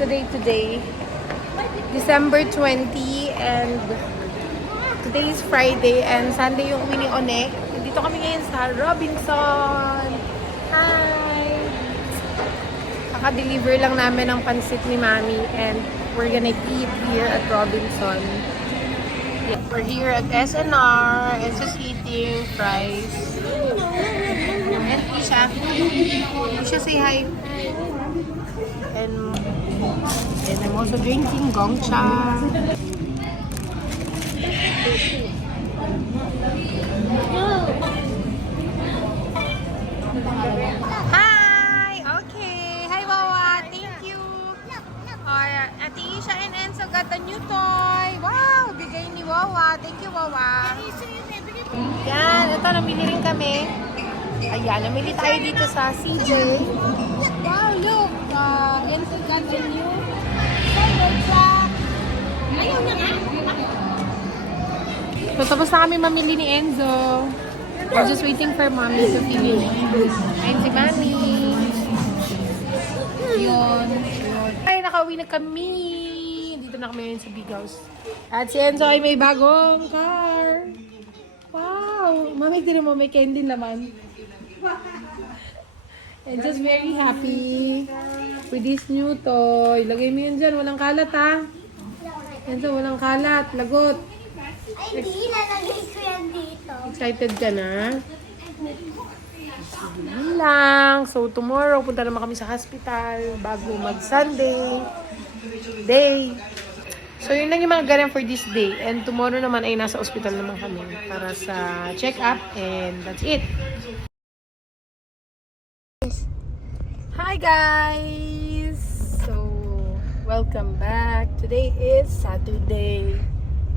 today? December 20 and today is Friday and Sunday yung uwi ni Onek. Dito kami ngayon sa Robinson. Hi! Kaka-deliver lang namin ng pansit ni Mami and we're gonna eat here at Robinson. Yeah, we're here at SNR and just eating fries. And Isha. Isha, say hi. And I'm also drinking Gongcha. Hi! Okay. Hi, Wawa. Thank you. Ate Isha and Enzo got a new toy. Wow! Bigay ni Wawa. Thank you, Wawa. Yan. Ito, namili rin kami. Ayan, namili tayo dito sa CJ. Wow, look! Enzo got a new ayaw na nga. So, tapos na kami mamili ni Enzo. We're just waiting for Mommy to finish. Ayun si Mommy. Yun. Ay, nakauwi na kami. Dito na kami ngayon sa Big House. At si Enzo ay may bagong car. Wow! Mami, tira mo, may candy naman. And just very happy with this new toy. Lagay mo yun dyan. Walang kalat, ha? Enzo, walang kalat. Lagot. Ay, hindi. Nalagay ko yan dito. Excited ka na? Yun lang. So, tomorrow, punta naman kami sa hospital bago mag-Sunday day. So, yun lang yung mga ganyan for this day. And tomorrow naman ay nasa hospital naman kami para sa check-up. And that's it. Hi guys! So, welcome back. Today is Saturday.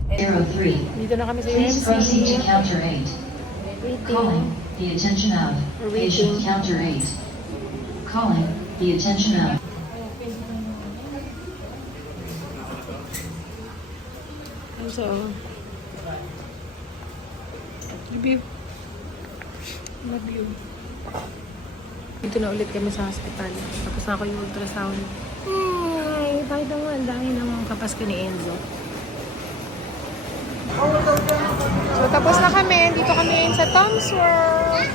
And 03. dito na kami sa Please proceed to UMC. counter 8. Calling the attention of patient counter 8. Calling the attention of. So, love you. Love you. Dito na ulit kami sa hospital. Tapos na ako yung ultrasound. Ay, bakit naman ang dami ng kapasko ni Enzo. So, tapos na kami. Dito kami ngayon sa Tom's World.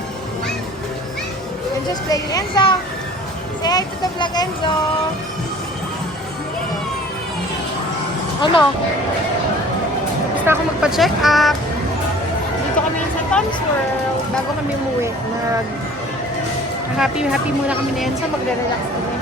I'm just playing Enzo. Say hi to the vlog, Enzo. Ano? Tapos na ako magpa-check up. Dito kami sa Tom's World. Bago kami umuwi. Happy muna kami na Enzo. Magre-relax kami.